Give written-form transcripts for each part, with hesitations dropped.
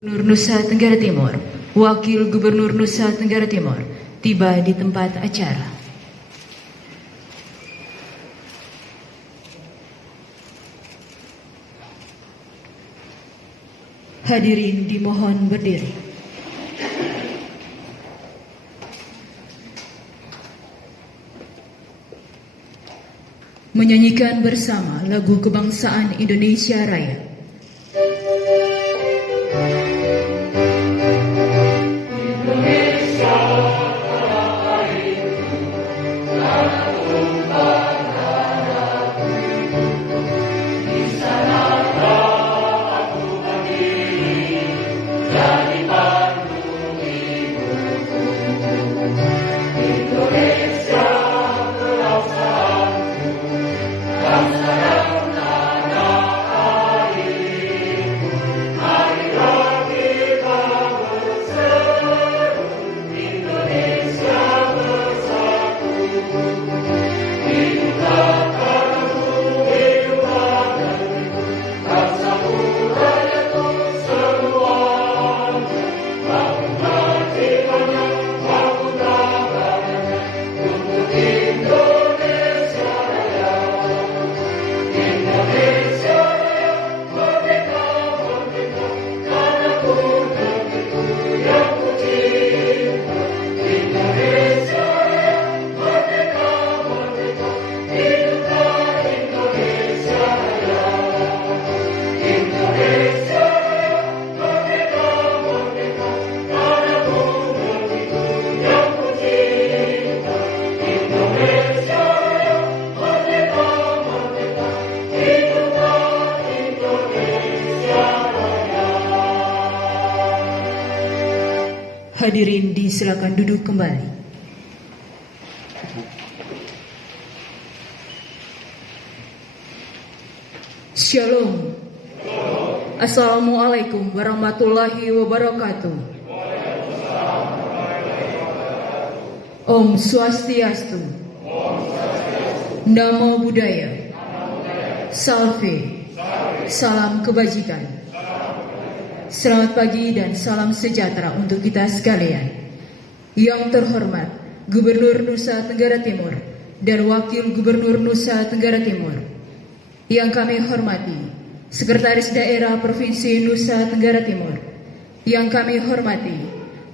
Gubernur Nusa Tenggara Timur, Wakil Gubernur Nusa Tenggara Timur, tiba di tempat acara. Hadirin dimohon berdiri. Menyanyikan bersama lagu kebangsaan Indonesia Raya. Hadirin disilakan duduk kembali. Shalom. Assalamualaikum warahmatullahi wabarakatuh. Om Swastiastu. Namo Buddhaya. Salve. Salam kebajikan. Selamat pagi dan salam sejahtera untuk kita sekalian. Yang terhormat Gubernur Nusa Tenggara Timur dan Wakil Gubernur Nusa Tenggara Timur. Yang kami hormati Sekretaris Daerah Provinsi Nusa Tenggara Timur. Yang kami hormati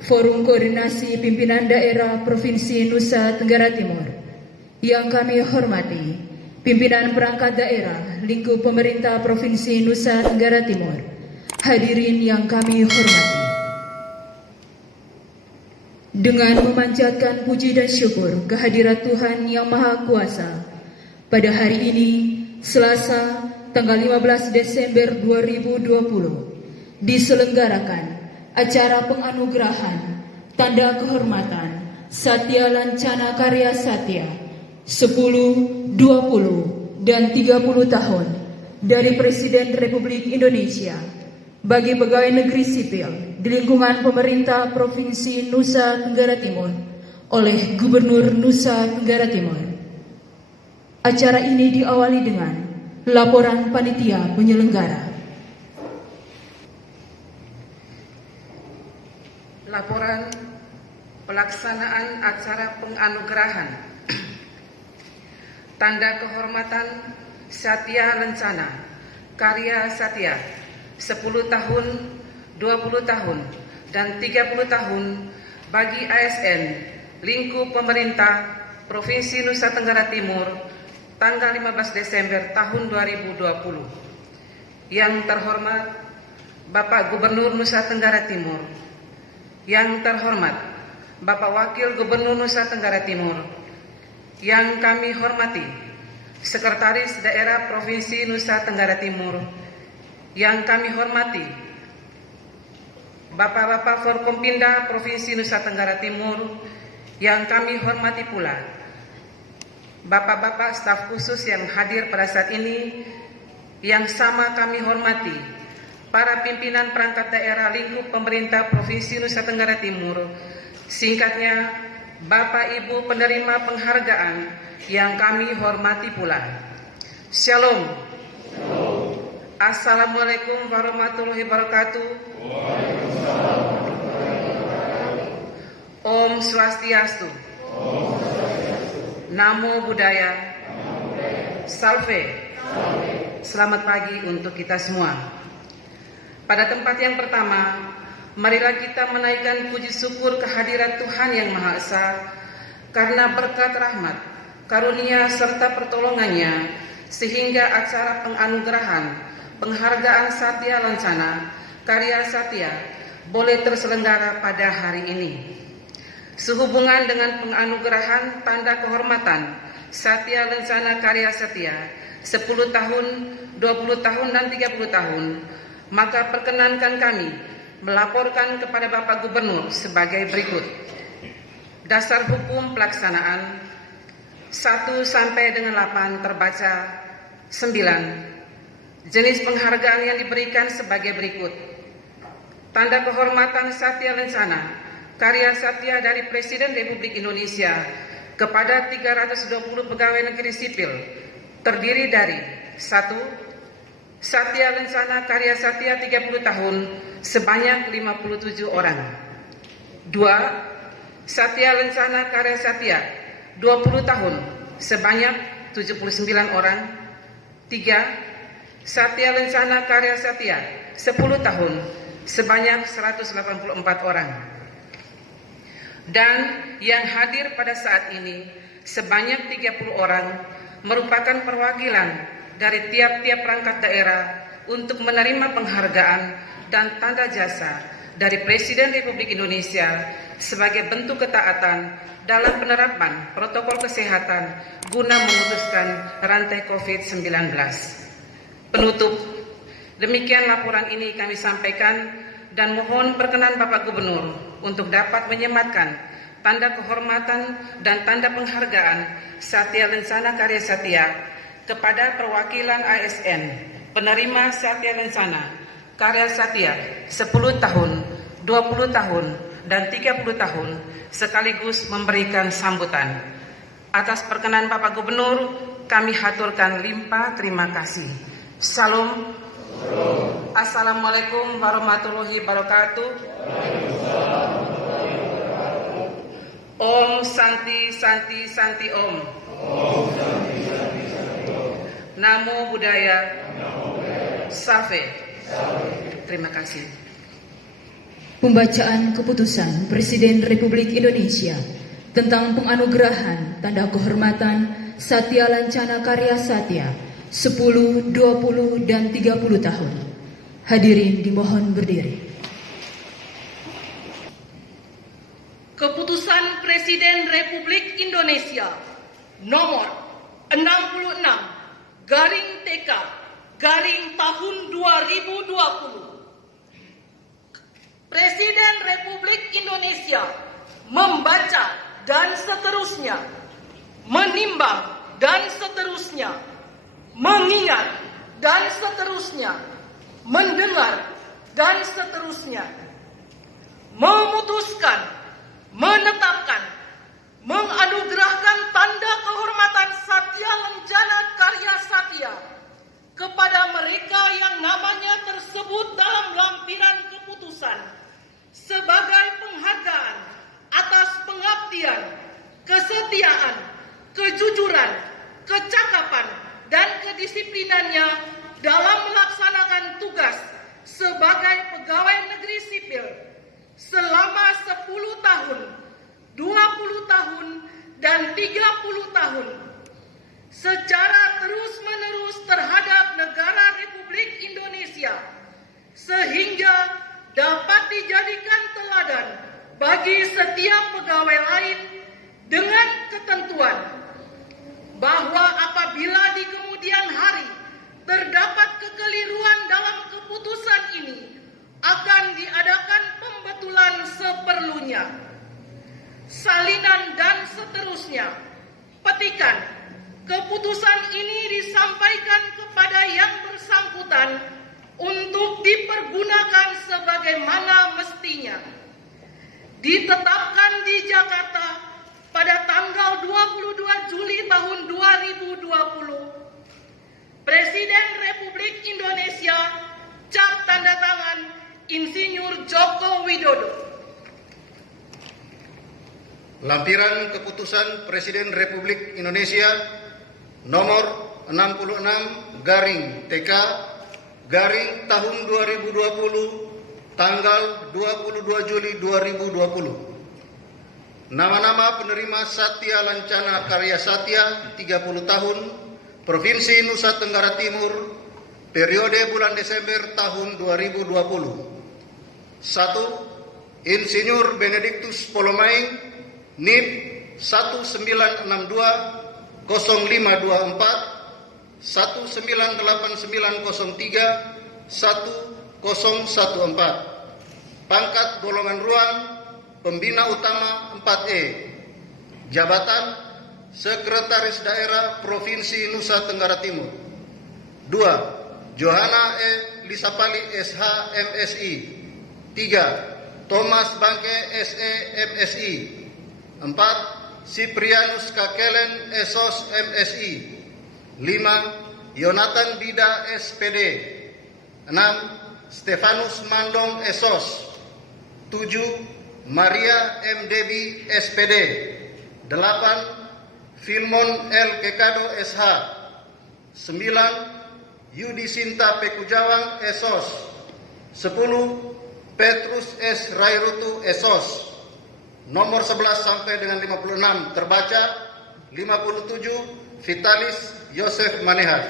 Forum Koordinasi Pimpinan Daerah Provinsi Nusa Tenggara Timur. Yang kami hormati Pimpinan Perangkat Daerah Lingkup Pemerintah Provinsi Nusa Tenggara Timur. Hadirin yang kami hormati, dengan memanjatkan puji dan syukur kehadirat Tuhan Yang Maha Kuasa, pada hari ini, Selasa, tanggal 15 Desember 2020, diselenggarakan acara penganugerahan Tanda Kehormatan Satya Lancana Karya Satya 10, 20, dan 30 tahun dari Presiden Republik Indonesia bagi pegawai negeri sipil di lingkungan pemerintah Provinsi Nusa Tenggara Timur oleh Gubernur Nusa Tenggara Timur. Acara ini diawali dengan laporan panitia penyelenggara. Laporan pelaksanaan acara penganugerahan Tanda Kehormatan Satya Lancana Karya Satya 10 tahun, 20 tahun, dan 30 tahun bagi ASN Lingkup Pemerintah Provinsi Nusa Tenggara Timur tanggal 15 Desember tahun 2020. Yang terhormat Bapak Gubernur Nusa Tenggara Timur. Yang terhormat Bapak Wakil Gubernur Nusa Tenggara Timur. Yang kami hormati Sekretaris Daerah Provinsi Nusa Tenggara Timur. Yang kami hormati Bapak-Bapak Forkompinda Provinsi Nusa Tenggara Timur. Yang kami hormati pula Bapak-Bapak staf khusus yang hadir pada saat ini. Yang sama kami hormati para pimpinan perangkat daerah lingkup pemerintah Provinsi Nusa Tenggara Timur. Singkatnya, Bapak Ibu penerima penghargaan yang kami hormati pula. Shalom. Assalamualaikum warahmatullahi wabarakatuh. Om Swastiastu. Namo Buddhaya. Salve. Selamat pagi untuk kita semua. Pada tempat yang pertama, marilah kita menaikkan puji syukur kehadirat Tuhan Yang Maha Esa karena berkat rahmat, karunia serta pertolongannya sehingga acara penganugerahan penghargaan Satya Lancana Karya Satya boleh terselenggara pada hari ini. Sehubungan dengan penganugerahan tanda kehormatan Satya Lancana Karya Satya 10 tahun, 20 tahun, dan 30 tahun, maka perkenankan kami melaporkan kepada Bapak Gubernur sebagai berikut. Dasar hukum pelaksanaan 1 sampai dengan 8 terbaca 9. Jenis penghargaan yang diberikan sebagai berikut. Tanda kehormatan Satya Lancana Karya Satya dari Presiden Republik Indonesia kepada 320 pegawai negeri sipil terdiri dari 1. Satya Lancana Karya Satya 30 tahun sebanyak 57 orang. 2. Satya Lancana Karya Satya 20 tahun sebanyak 79 orang. 3. Satya Lancana Karya Satya 10 tahun sebanyak 184 orang. Dan yang hadir pada saat ini sebanyak 30 orang merupakan perwakilan dari tiap-tiap perangkat daerah untuk menerima penghargaan dan tanda jasa dari Presiden Republik Indonesia sebagai bentuk ketaatan dalam penerapan protokol kesehatan guna memutuskan rantai COVID-19. Penutup, demikian laporan ini kami sampaikan dan mohon perkenan Bapak Gubernur untuk dapat menyematkan tanda kehormatan dan tanda penghargaan Satya Lancana Karya Satya kepada perwakilan ASN penerima Satya Lancana Karya Satya 10 tahun, 20 tahun, dan 30 tahun sekaligus memberikan sambutan. Atas perkenan Bapak Gubernur, kami haturkan limpah terima kasih. Salam. Assalamualaikum warahmatullahi wabarakatuh. Om Santi Santi Santi Om. Namo Buddhaya. Salve. Terima kasih. Pembacaan keputusan Presiden Republik Indonesia tentang penganugerahan tanda kehormatan Satya Lancana Karya Satya 10, 20, dan 30 tahun. Hadirin dimohon berdiri. Keputusan Presiden Republik Indonesia nomor 66/TK/tahun 2020. Presiden Republik Indonesia membaca dan seterusnya, menimbang dan seterusnya, mengingat dan seterusnya, mendengar dan seterusnya, memutuskan, menetapkan, menganugerahkan tanda kehormatan Satya Lancana Karya Satya kepada mereka yang namanya tersebut dalam lampiran keputusan sebagai penghargaan atas pengabdian, kesetiaan, kejujuran, kecakapan, dan kedisiplinannya dalam melaksanakan tugas sebagai pegawai negeri sipil selama 10 tahun, 20 tahun, dan 30 tahun secara terus-menerus terhadap negara Republik Indonesia sehingga dapat dijadikan teladan bagi setiap pegawai lain dengan ketentuan bahwa apabila di kemudian hari terdapat kekeliruan dalam keputusan ini akan diadakan pembetulan seperlunya. Salinan dan seterusnya. Petikan. Keputusan ini disampaikan kepada yang bersangkutan untuk dipergunakan sebagaimana mestinya. Ditetapkan di Jakarta pada tanggal 22 Juli tahun 2020 Presiden Republik Indonesia, cap tanda tangan Insinyur Joko Widodo. Lampiran Keputusan Presiden Republik Indonesia nomor 66/TK tahun 2020 tanggal 22 Juli 2020. Nama-nama penerima Satya Lancana Karya Satya 30 tahun Provinsi Nusa Tenggara Timur periode bulan Desember tahun 2020. 1. Insinyur Benediktus Polomaing NIP 1962 0524 198903 1014. Pangkat golongan ruang Pembina Utama 4E. Jabatan Sekretaris Daerah Provinsi Nusa Tenggara Timur. 2. Johana E. Lisapali SH MSI. 3. Thomas Bangke SE MSI. 4. Siprianus Kakelen Esos MSI. 5. Yonatan Bida SPD. 6. Stefanus Mandong Esos. 7. Maria M. Debi SPD. 8. Filmon L. Kekado SH. 9. Yudi Sinta Pekujawang Esos. 10. Petrus S. Rairutu Esos. Nomor 11 sampai dengan 56 terbaca. 57 Vitalis Yosef Maneha.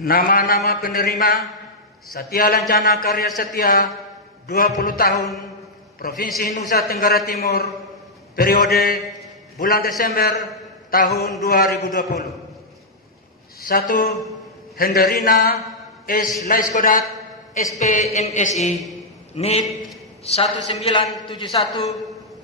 Nama-nama penerima Satya Lancana Karya Satya 20 tahun Provinsi Nusa Tenggara Timur periode bulan Desember tahun 2020. 1. Henderina S. Laiskodat SP MSI NIP 1971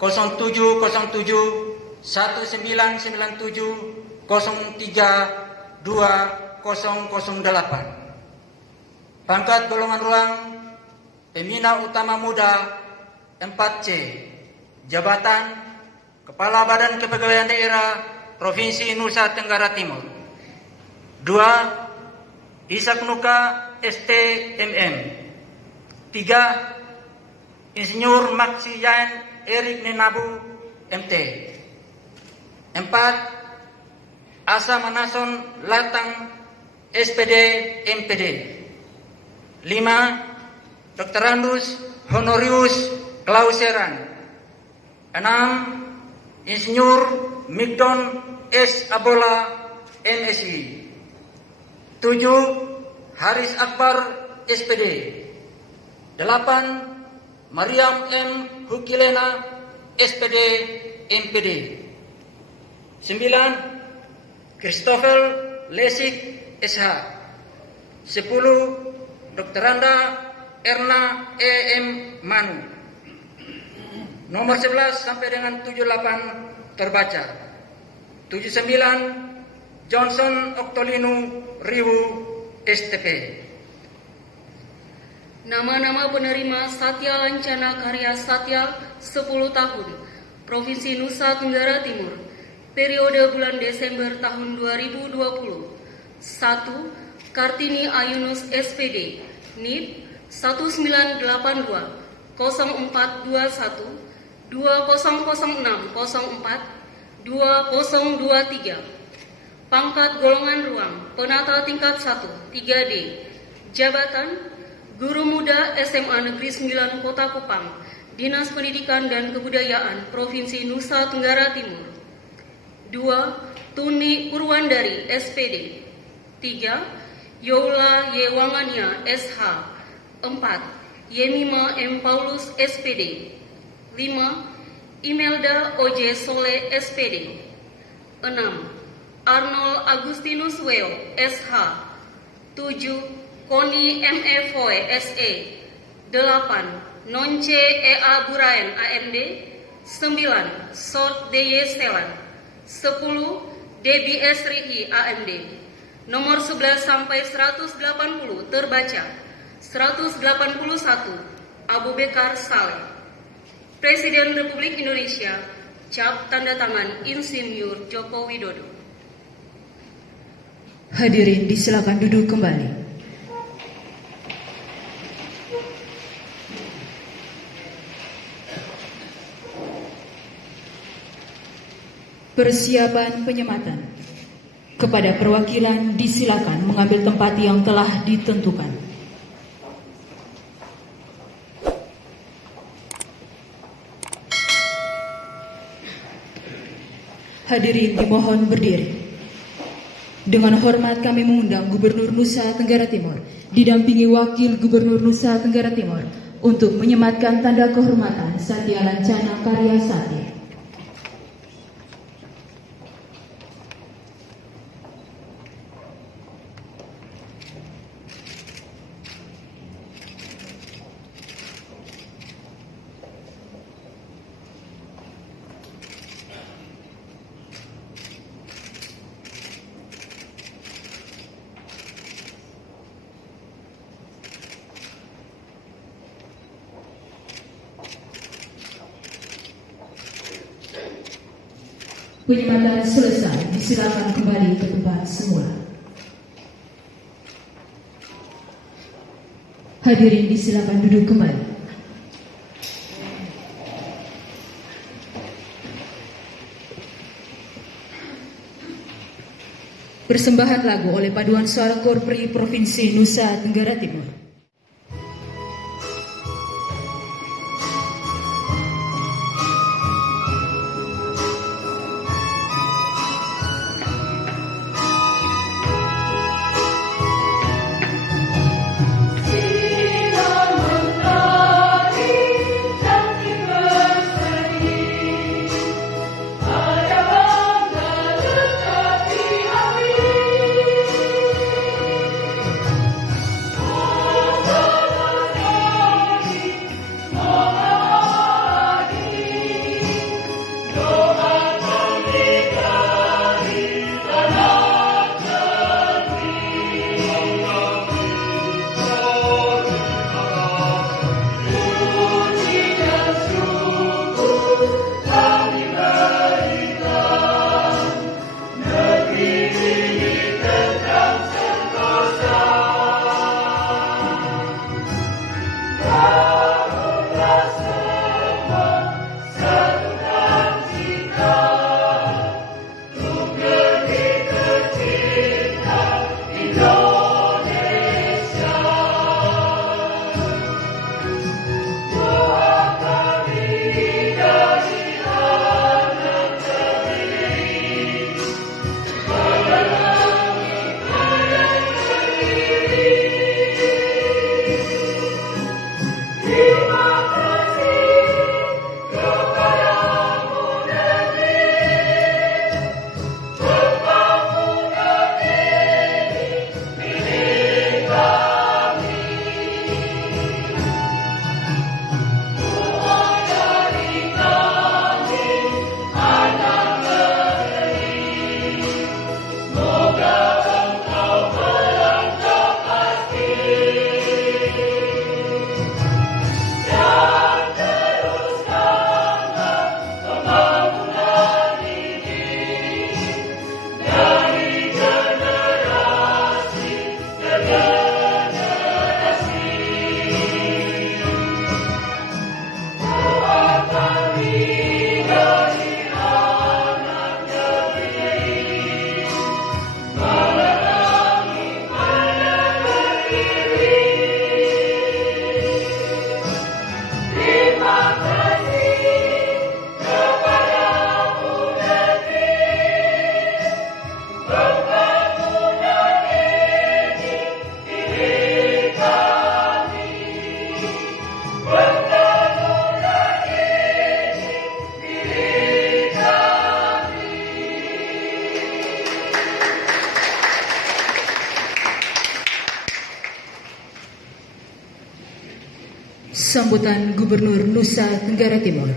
0707 1997 03 2008. Pangkat golongan ruang Pembina Utama Muda 4C. Jabatan Kepala Badan Kepegawaian Daerah Provinsi Nusa Tenggara Timur. 2. Ishak Nuka ST MM. 3. Insinyur Maksiyan Erik Nenabu MT. 4. Asa Manason Latang SPD MPD. 5. Dr. Andus Honorius Klauseran. 6. Insinyur Migdon S. Abola MSI. 7. Haris Akbar SPD. 8. Mariam M. Hukilena SPD MPD. 9. Christopher Lesik SH. 10. Dr. Anda Erna EM Manu. Nomor 11 sampai dengan 78 terbaca. 79 Johnson Oktolinu Riwu STP. Nama-nama penerima Satya Lancana Karya Satya 10 tahun Provinsi Nusa Tenggara Timur periode bulan Desember tahun 2020. 1. Kartini Ayunus SPD NIP 1982 0421 2006 04 2023. Pangkat golongan ruang Penata tingkat 1 3D. Jabatan Guru Muda SMA Negeri 9 Kota Kupang, Dinas Pendidikan dan Kebudayaan Provinsi Nusa Tenggara Timur. 2. Tuni Purwandari SPD. 3. Yola Yewangania SH. 4. Yemima M. Paulus SPD. 5. Imelda OJ Sole SPD. 6. Arnold Agustinus Weo SH. 7. Koni ME Foe SE. 8. Nonce EA Buraen AMD. 9. Sort DY Selan. 10. Debi S. Rihi AMD. Nomor 11 sampai 180 terbaca. 181 Abu Bekar Saleh. Presiden Republik Indonesia, Cap tanda tangan Insinyur Joko Widodo. Hadirin disilakan duduk kembali. Persiapan penyematan. Kepada perwakilan disilakan mengambil tempat yang telah ditentukan. Hadirin dimohon berdiri. Dengan hormat kami mengundang Gubernur Nusa Tenggara Timur didampingi Wakil Gubernur Nusa Tenggara Timur untuk menyematkan tanda kehormatan Satya Lancana Karya Satya. Penyematan selesai, disilakan kembali ke tempat semula. Hadirin disilakan duduk kembali. Persembahan lagu oleh Paduan Suara Korpri Provinsi Nusa Tenggara Timur. Sambutan Gubernur Nusa Tenggara Timur.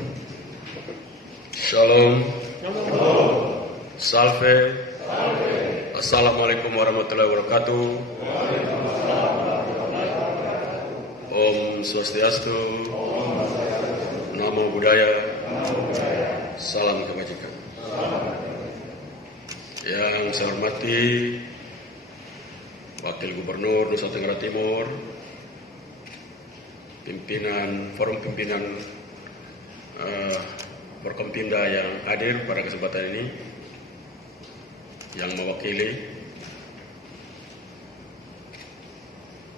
Shalom. Salve. Assalamualaikum warahmatullahi wabarakatuh. Om Swastiastu. Namo Buddhaya. Salam kebajikan. Yang saya hormati Wakil Gubernur Nusa Tenggara Timur, Forum Pimpinan Forkompimda yang hadir pada kesempatan ini, yang mewakili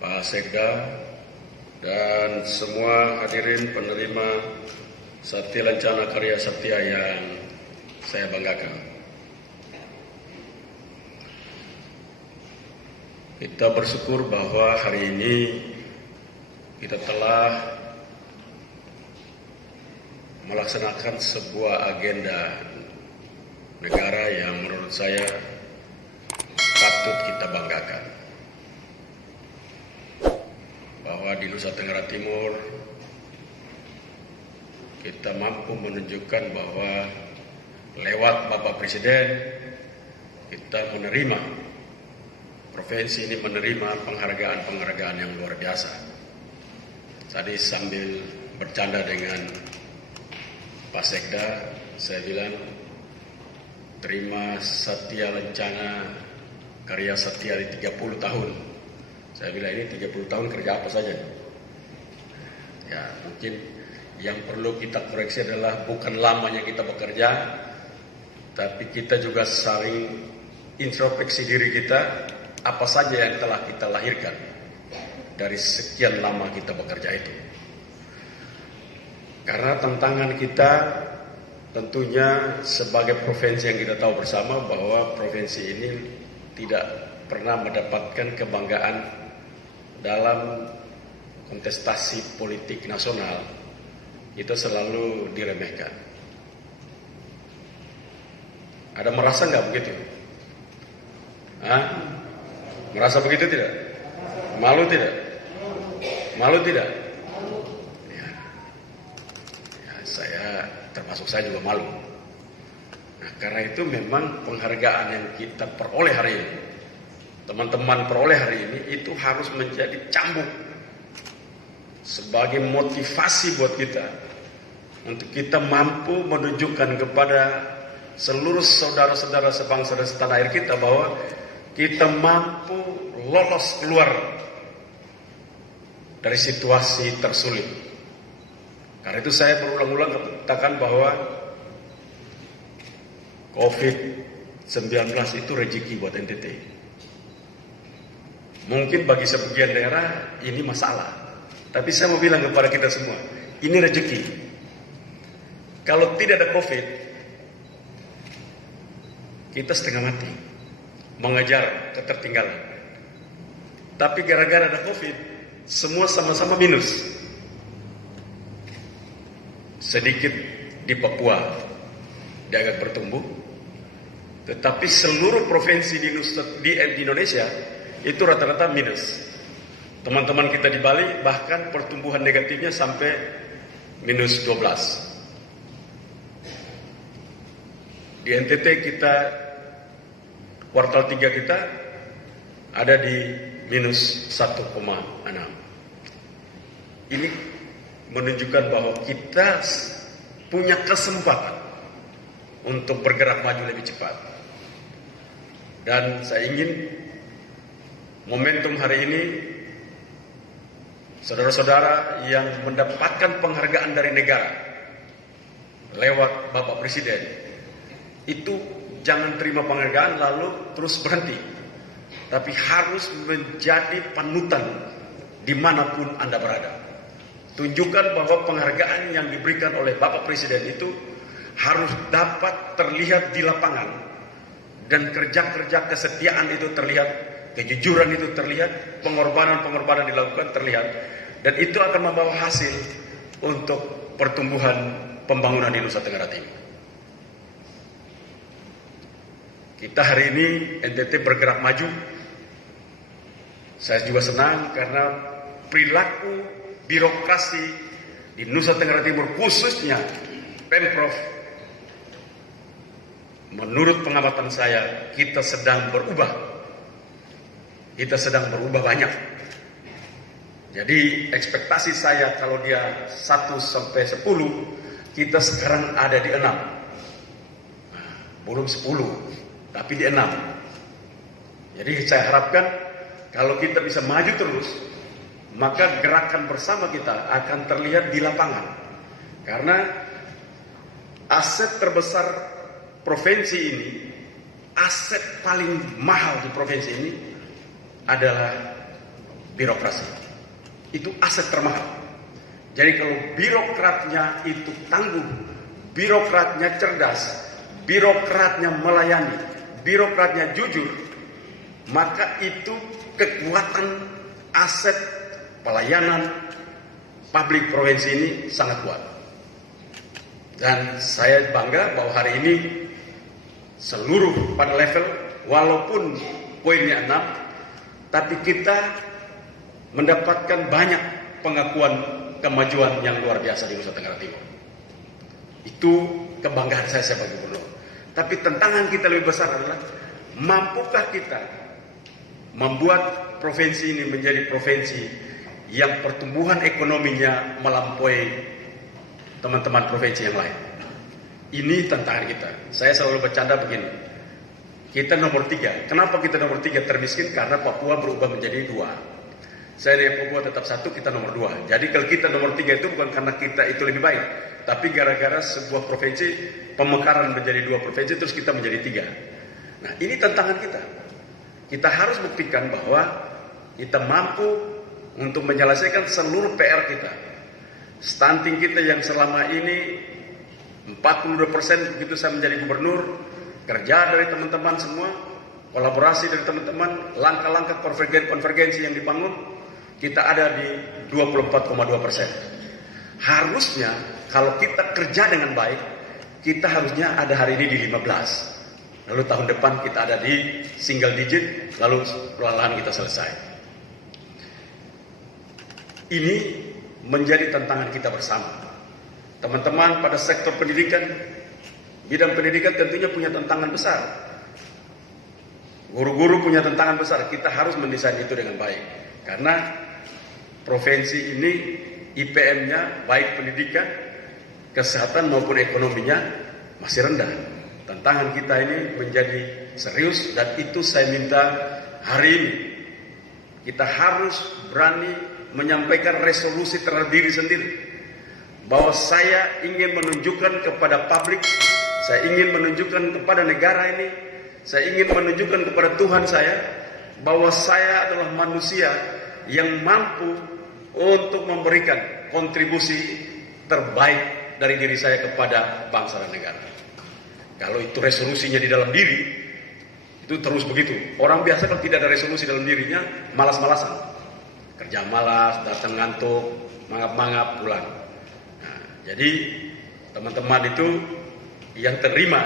Pak Sekda dan semua hadirin penerima Sakti Lancana Karya Satya yang saya banggakan. Kita bersyukur bahwa hari ini kita telah melaksanakan sebuah agenda negara yang menurut saya patut kita banggakan. Bahwa di Nusa Tenggara Timur kita mampu menunjukkan bahwa lewat Bapak Presiden kita menerima, provinsi ini menerima penghargaan-penghargaan yang luar biasa. Tadi sambil bercanda dengan Pak Sekda, saya bilang terima Satya Lancana Karya Satya di 30 tahun. Saya bilang ini 30 tahun kerja apa saja? Ya mungkin yang perlu kita koreksi adalah bukan lamanya kita bekerja, tapi kita juga saling introspeksi diri kita, apa saja yang telah kita lahirkan dari sekian lama kita bekerja itu. Karena tantangan kita tentunya sebagai provinsi yang kita tahu bersama bahwa provinsi ini tidak pernah mendapatkan kebanggaan dalam kontestasi politik nasional, itu selalu diremehkan. Ada merasa nggak begitu? Merasa begitu tidak? Malu tidak? Malu tidak? Ya, saya termasuk saya juga malu. Nah, karena itu memang penghargaan yang kita peroleh hari ini, teman-teman peroleh hari ini, itu harus menjadi cambuk sebagai motivasi buat kita untuk kita mampu menunjukkan kepada seluruh saudara-saudara sebangsa dan setanah air kita bahwa kita mampu lolos keluar dari situasi tersulit. Karena itu saya berulang-ulang katakan bahwa COVID-19 itu rezeki buat NTT. Mungkin bagi sebagian daerah ini masalah, tapi saya mau bilang kepada kita semua, ini rezeki. Kalau tidak ada COVID, kita setengah mati mengejar ketertinggalan. Tapi gara-gara ada COVID, semua sama-sama minus. Sedikit di Papua dia agak bertumbuh, tetapi seluruh provinsi di Indonesia itu rata-rata minus. Teman-teman kita di Bali bahkan pertumbuhan negatifnya sampai minus 12. Di NTT kita kuartal 3 kita ada di minus 1,6. Ini menunjukkan bahwa kita punya kesempatan untuk bergerak maju lebih cepat. Dan saya ingin momentum hari ini, saudara-saudara yang mendapatkan penghargaan dari negara lewat Bapak Presiden, itu jangan terima penghargaan lalu terus berhenti, tapi harus menjadi panutan dimanapun Anda berada. Tunjukkan bahwa penghargaan yang diberikan oleh Bapak Presiden itu harus dapat terlihat di lapangan, dan kerja-kerja kesetiaan itu terlihat, kejujuran itu terlihat, pengorbanan-pengorbanan dilakukan terlihat, dan itu akan membawa hasil untuk pertumbuhan pembangunan di Nusa Tenggara Timur. Kita hari ini NTT bergerak maju. Saya juga senang karena perilaku birokrasi di Nusa Tenggara Timur, khususnya Pemprov, menurut pengamatan saya, kita sedang berubah. Kita sedang berubah banyak. Jadi ekspektasi saya kalau dia 1 sampai 10, kita sekarang ada di 6. belum 10, tapi di 6. Jadi saya harapkan kalau kita bisa maju terus, maka gerakan bersama kita akan terlihat di lapangan. Karena aset terbesar provinsi ini, aset paling mahal di provinsi ini adalah birokrasi. Itu aset termahal. Jadi kalau birokratnya itu tangguh, birokratnya cerdas, birokratnya melayani, birokratnya jujur, maka itu kekuatan aset pelayanan publik provinsi ini sangat kuat. Dan saya bangga bahwa hari ini seluruh pada level, walaupun poinnya 6, tapi kita mendapatkan banyak pengakuan kemajuan yang luar biasa di Nusa Tenggara Timur. Itu kebanggaan saya sebagai gubernur. Tapi tantangan kita lebih besar adalah mampukah kita membuat provinsi ini menjadi provinsi yang pertumbuhan ekonominya melampaui teman-teman provinsi yang lain. Ini tantangan kita. Saya selalu bercanda begini. Kita nomor 3. Kenapa kita nomor 3 termiskin? Karena Papua berubah menjadi 2. Saya dari Papua tetap 1, kita nomor 2. Jadi kalau kita nomor 3 itu bukan karena kita itu lebih baik, tapi gara-gara sebuah provinsi pemekaran menjadi 2 provinsi, terus kita menjadi 3. Nah, ini tantangan kita. Kita harus buktikan bahwa kita mampu untuk menyelesaikan seluruh PR kita. Stunting kita yang selama ini 42% begitu saya menjadi gubernur, kerja dari teman-teman semua, kolaborasi dari teman-teman, langkah-langkah konvergensi yang dibangun, kita ada di 24,2%. Harusnya kalau kita kerja dengan baik, kita harusnya ada hari ini di 15. Lalu tahun depan kita ada di single digit, lalu perlahan kita selesai. Ini menjadi tantangan kita bersama. Teman-teman pada sektor pendidikan, bidang pendidikan tentunya punya tantangan besar. Guru-guru punya tantangan besar. Kita harus mendesain itu dengan baik. Karena provinsi ini IPM-nya baik pendidikan, kesehatan maupun ekonominya masih rendah. Tantangan kita ini menjadi serius dan itu saya minta hari ini kita harus berani menyampaikan resolusi terhadap diri sendiri. Bahwa saya ingin menunjukkan kepada publik, saya ingin menunjukkan kepada negara ini, saya ingin menunjukkan kepada Tuhan saya bahwa saya adalah manusia yang mampu untuk memberikan kontribusi terbaik dari diri saya kepada bangsa dan negara. Kalau itu resolusinya di dalam diri, itu terus begitu. Orang biasa kalau tidak ada resolusi dalam dirinya, malas-malasan. Kerja malas, datang ngantuk, mangap-mangap, pulang. Nah, jadi teman-teman itu yang terima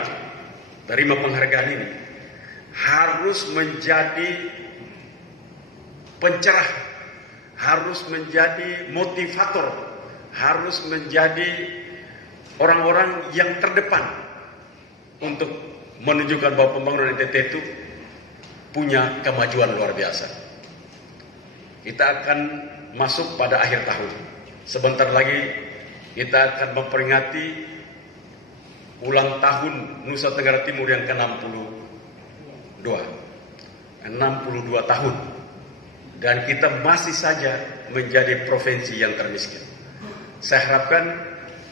penghargaan ini harus menjadi pencerah, harus menjadi motivator, harus menjadi orang-orang yang terdepan untuk menunjukkan bahwa pembangunan NTT itu punya kemajuan luar biasa. Kita akan masuk pada akhir tahun. Sebentar lagi kita akan memperingati ulang tahun Nusa Tenggara Timur yang ke-62. 62 tahun. Dan kita masih saja menjadi provinsi yang termiskin. Saya harapkan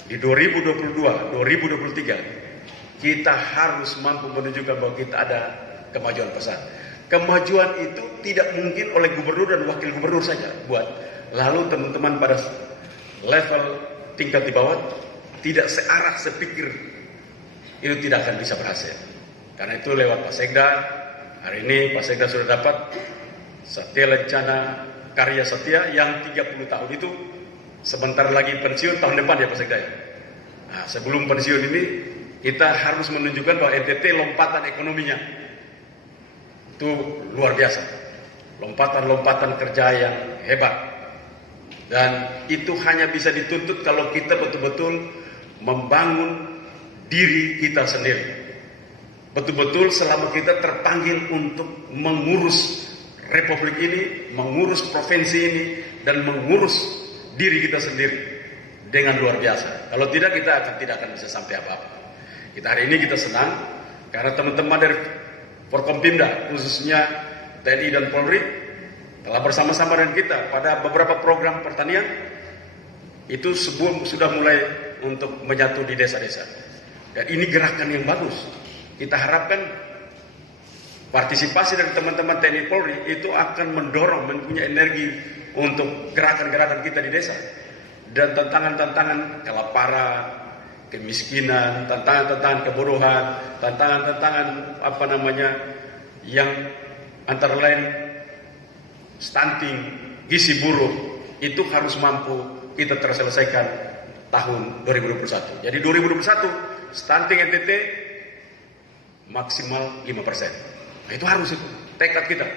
di 2022, 2023 kita harus mampu menunjukkan bahwa kita ada kemajuan besar. Kemajuan itu tidak mungkin oleh gubernur dan wakil gubernur saja buat. Lalu teman-teman pada level tingkat di bawah tidak searah, sepikir, itu tidak akan bisa berhasil. Karena itu lewat Pak Sekda, hari ini Pak Sekda sudah dapat Satya Lencana Karya Satya yang 30 tahun itu sebentar lagi pensiun tahun depan ya Pak Sekda ya. Nah, sebelum pensiun ini kita harus menunjukkan bahwa NTT lompatan ekonominya itu luar biasa. Lompatan-lompatan kerja yang hebat. Dan itu hanya bisa dituntut kalau kita betul-betul membangun diri kita sendiri. Betul-betul selama kita terpanggil untuk mengurus Republik ini, mengurus provinsi ini, dan mengurus diri kita sendiri dengan luar biasa. Kalau tidak, kita tidak akan bisa sampai apa-apa. Hari ini kita senang Karena teman-teman dari Forkompimda, khususnya TNI dan Polri, telah bersama-sama dengan kita pada beberapa program pertanian, itu sudah mulai untuk menyatu di desa-desa. Dan ini gerakan yang bagus. Kita harapkan partisipasi dari teman-teman TNI Polri itu akan mendorong, mempunyai energi untuk gerakan-gerakan kita di desa. Dan tantangan-tantangan kelaparan, kemiskinan, tantangan-tantangan kebodohan, tantangan-tantangan yang antara lain stunting, gizi buruk, itu harus mampu kita terselesaikan tahun 2021. Jadi 2021 stunting NTT maksimal 5%. Nah, itu harus itu tekad kita.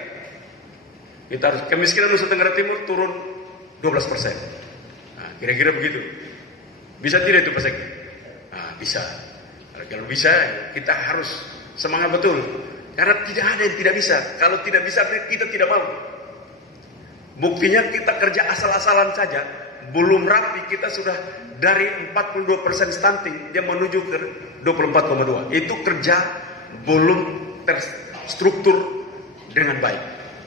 Kita harus kemiskinan Nusa Tenggara Timur turun 12%. Nah, kira-kira begitu. Bisa tidak itu Pak Sekda? Nah, bisa. Kalau bisa, kita harus semangat betul. Karena tidak ada yang tidak bisa. Kalau tidak bisa, kita tidak mau. Buktinya kita kerja asal-asalan saja, belum rapi kita sudah dari 42% stunting, dia menuju ke 24,2. Itu kerja belum terstruktur dengan baik.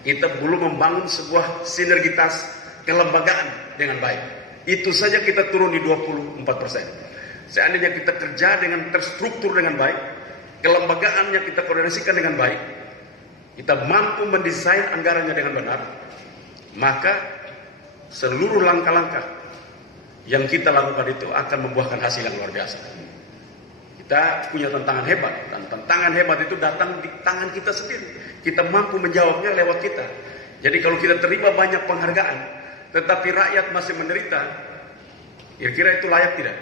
Kita belum membangun sebuah sinergitas kelembagaan dengan baik. Itu saja kita turun di 24%. Seandainya kita kerja dengan terstruktur dengan baik, kelembagaannya kita koordinasikan dengan baik, kita mampu mendesain anggarannya dengan benar, maka seluruh langkah-langkah yang kita lakukan itu akan membuahkan hasil yang luar biasa. Kita punya tantangan hebat, dan tantangan hebat itu datang di tangan kita sendiri. Kita mampu menjawabnya lewat kita. Jadi kalau kita terima banyak penghargaan, tetapi rakyat masih menderita, kira-kira itu layak tidak?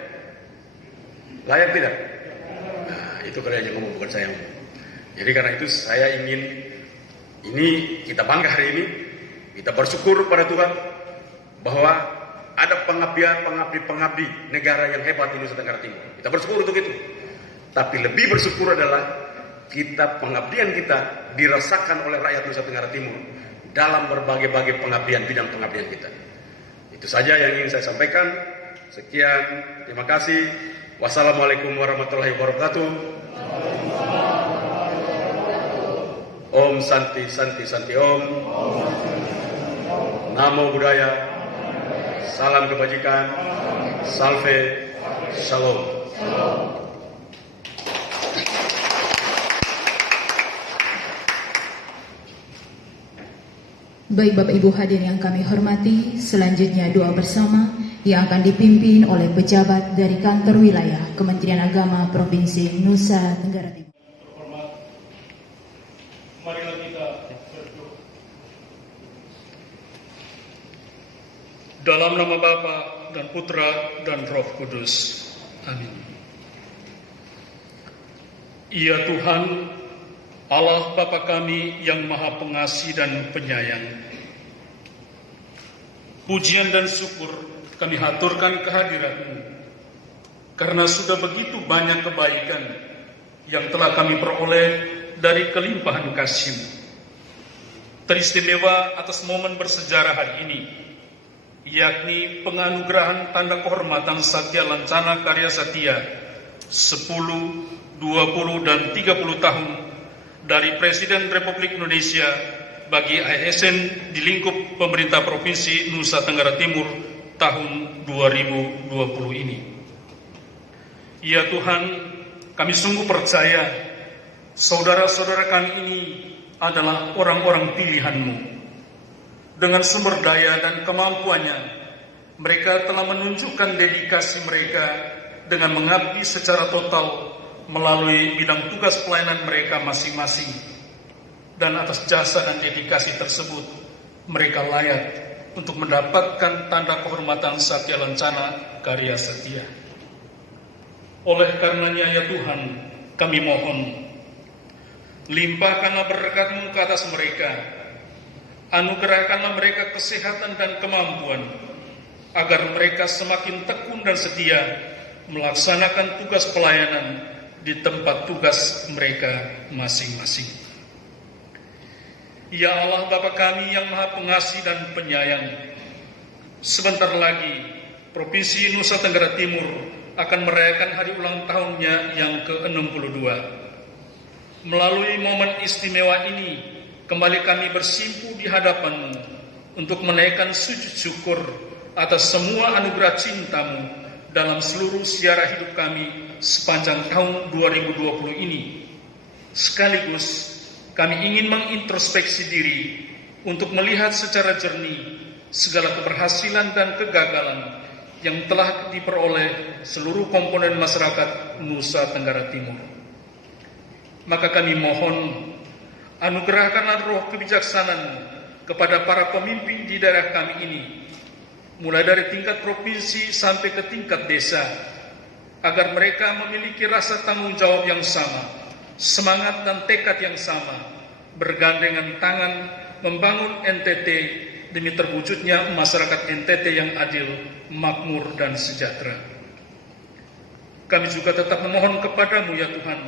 Layak tidak? Nah, itu kerjanya ngomong, bukan saya. Jadi karena itu saya ingin, ini kita bangga hari ini, kita bersyukur pada Tuhan bahwa ada pengabdi negara yang hebat di Nusa Tenggara Timur. Kita bersyukur untuk itu. Tapi lebih bersyukur adalah pengabdian kita dirasakan oleh rakyat Nusa Tenggara Timur dalam berbagai-bagai bidang pengabdian kita. Itu saja yang ingin saya sampaikan. Sekian, terima kasih. Wassalamualaikum warahmatullahi wabarakatuh. Om Santi Santi Santi Om. Namo Buddhaya. Salam kebajikan. Salve. Shalom. Baik Bapak Ibu hadirin yang kami hormati, selanjutnya doa bersama yang akan dipimpin oleh pejabat dari kantor wilayah Kementerian Agama Provinsi Nusa Tenggara Timur. Terhormat, marilah kita berdoa. Dalam nama Bapa dan Putra dan Roh Kudus. Amin. Ya Tuhan, Allah Bapa kami yang Maha Pengasih dan Penyayang, pujian dan syukur kami haturkan kehadirat-Mu, karena sudah begitu banyak kebaikan yang telah kami peroleh dari kelimpahan kasih-Mu. Teristimewa atas momen bersejarah hari ini, yakni penganugerahan tanda kehormatan Satya Lancana Karya Satya 10, 20, dan 30 tahun dari Presiden Republik Indonesia bagi ASN di lingkup pemerintah Provinsi Nusa Tenggara Timur tahun 2020 ini. Ya Tuhan, kami sungguh percaya saudara-saudara kami ini adalah orang-orang pilihan-Mu. Dengan sumber daya dan kemampuannya, mereka telah menunjukkan dedikasi mereka dengan mengabdi secara total melalui bidang tugas pelayanan mereka masing-masing. Dan atas jasa dan dedikasi tersebut, mereka layak untuk mendapatkan tanda kehormatan Satya Lancana Karya Satya. Oleh karenanya ya Tuhan, kami mohon, limpahkanlah berkat-Mu ke atas mereka, anugerahkanlah mereka kesehatan dan kemampuan, agar mereka semakin tekun dan setia melaksanakan tugas pelayanan di tempat tugas mereka masing-masing. Ya Allah Bapa kami yang Maha Pengasih dan Penyayang, sebentar lagi Provinsi Nusa Tenggara Timur akan merayakan hari ulang tahunnya yang ke-62. Melalui momen istimewa ini, kembali kami bersimpu di hadapan-Mu untuk menaikkan sujud syukur atas semua anugerah cinta-Mu dalam seluruh sejarah hidup kami sepanjang tahun 2020 ini. Sekaligus, kami ingin mengintrospeksi diri untuk melihat secara jernih segala keberhasilan dan kegagalan yang telah diperoleh seluruh komponen masyarakat Nusa Tenggara Timur. Maka kami mohon, anugerahkanlah roh kebijaksanaan kepada para pemimpin di daerah kami ini, mulai dari tingkat provinsi sampai ke tingkat desa, agar mereka memiliki rasa tanggung jawab yang sama, semangat dan tekad yang sama, bergandengan tangan membangun NTT demi terwujudnya masyarakat NTT yang adil, makmur, dan sejahtera. Kami juga tetap memohon kepadamu ya Tuhan,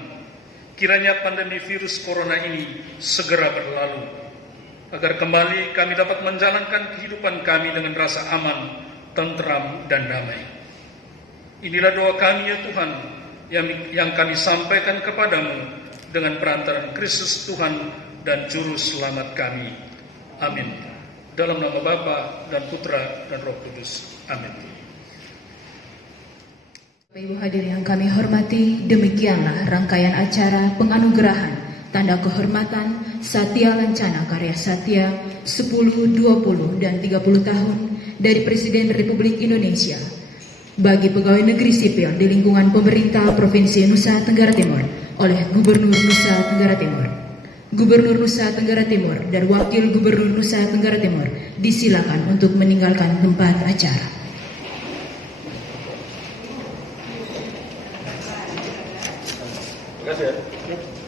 kiranya pandemi virus corona ini segera berlalu, agar kembali kami dapat menjalankan kehidupan kami dengan rasa aman, tentram, dan damai. Inilah doa kami ya Tuhan, yang kami sampaikan kepadamu dengan perantaraan Kristus Tuhan dan Juru Selamat kami. Amin. Dalam nama Bapa dan Putra dan Roh Kudus. Amin. Bapak Ibu hadirin yang kami hormati, demikianlah rangkaian acara penganugerahan tanda kehormatan Satya Lancana Karya Satya 10, 20, dan 30 tahun dari Presiden Republik Indonesia bagi pegawai negeri sipil di lingkungan pemerintah Provinsi Nusa Tenggara Timur oleh Gubernur Nusa Tenggara Timur. Gubernur Nusa Tenggara Timur dan Wakil Gubernur Nusa Tenggara Timur disilakan untuk meninggalkan tempat acara. Terima kasih ya.